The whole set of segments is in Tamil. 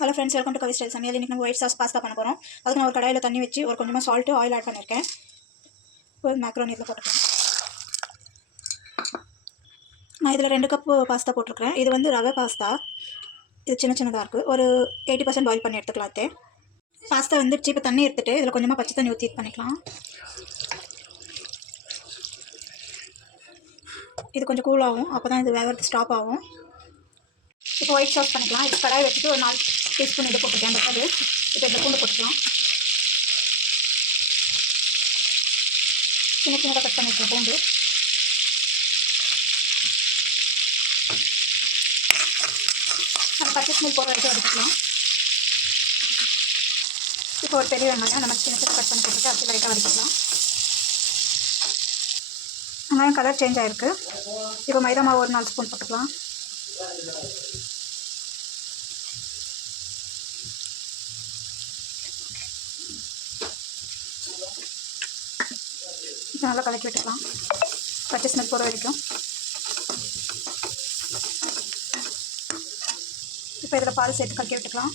Hello friends, welcome to Kavi style சமையல். இன்றைக்கி நம்ம ஒயிட் சாஸ் பாஸ்தா பண்ண போகிறோம். அதுக்கு நான் ஒரு கடாயில் தண்ணி வச்சு ஒரு கொஞ்சமாக சால்ட்டு ஆயில் ஆட் பண்ணியிருக்கேன். ஒரு மேக்ரோனி இதில் போட்டுக்கிறேன். நான் இதில் 2 கப்பு பாஸ்தா போட்டிருக்கிறேன். இது வந்து ரவை பாஸ்தா. இது சின்னதாக இருக்குது. ஒரு 80% பாயில் பண்ணி எடுத்துக்கலாம். பாஸ்தா வந்துடுச்சு. இப்போ தண்ணி எடுத்துகிட்டு இதில் கொஞ்சமாக பச்சை தண்ணி ஊற்றி இது பண்ணிக்கலாம். இது கொஞ்சம் கூல் ஆகும், அப்போ தான் இது வேகிறது ஸ்டாப் ஆகும். இப்போ ஒயிட் சாஸ் பண்ணிக்கலாம். இது கடாய் வச்சுட்டு ஒரு 4 டீஸ்பூன் இது போட்டுருக்கேன். அந்த பால் இப்போ இந்த பூண்டு போட்டுக்கலாம். சின்னதாக கட் பண்ணிக்கலாம் பூண்டு. நம்ம பச்சை ஸ்மெல் போகிற வரைக்கும் எடுத்துக்கலாம். இப்போ ஒரு பெரிய வெங்காயம் நம்ம சின்னதாக கட் பண்ணி போட்டுட்டு அப்படி லைட்டாக வதக்கிக்கலாம். வெங்காயம் கலர் சேஞ்ச் ஆகிருக்கு. இப்போ மைதா மாவு ஒரு 4 ஸ்பூன் போட்டுக்கலாம். நல்லா கலக்கி விட்டுக்கலாம் பச்சை ஸ்மெல் போகிற வரைக்கும். இப்போ இதில் பால் சேர்த்து கலக்கி விட்டுக்கலாம்.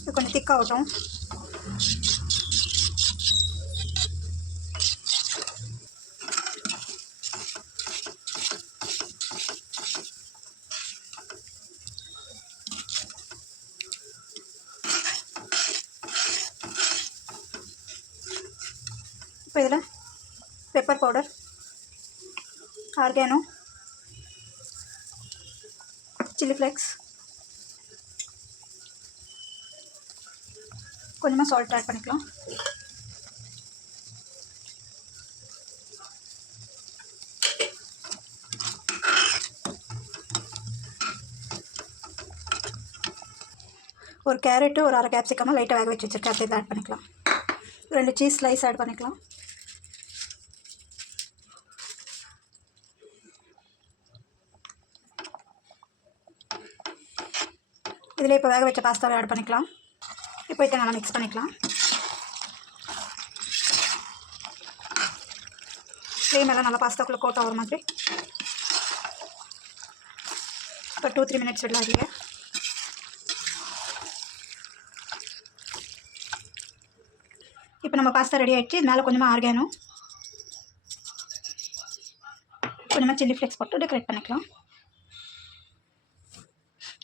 இது கொஞ்சம் திக்காகட்டும். இப்போ இதில் pepper powder, organo, chilli flakes, கொஞ்சமாக சால்ட் ஆட் பண்ணிக்கலாம். ஒரு கேரட்டு, ஒரு அரை கேப்சிகமாக லைட்டாக வேக வச்சு வச்சுருக்கேன். அதை ஆட் பண்ணிக்கலாம். 2 சீஸ் ஸ்லைஸ் ஆட் பண்ணிக்கலாம். இதில் இப்போ வேக வச்ச பாஸ்தாவை ஆட் பண்ணிக்கலாம். இப்போ இதை நல்லா மிக்ஸ் பண்ணிக்கலாம். க்ரீம் எல்லாம் நல்லா பாஸ்தாக்குள்ளே கோட் ஆகிற மாதிரி இப்போ 2-3 மினிட்ஸ் விடலாம். இல்லையா இப்போ நம்ம பாஸ்தா ரெடி ஆகிடுச்சு. மேலே கொஞ்சமாக ஆர்கானோ, கொஞ்சமாக சில்லி ஃப்ளேக்ஸ் போட்டு டெக்கரேட் பண்ணிக்கலாம்.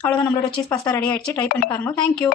அவ்வளோதான், நம்மளோட சீஸ் பாஸ்தா ரெடி ஆகிடுச்சு. ட்ரை பண்ணி பாருங்கள். தேங்க்யூ.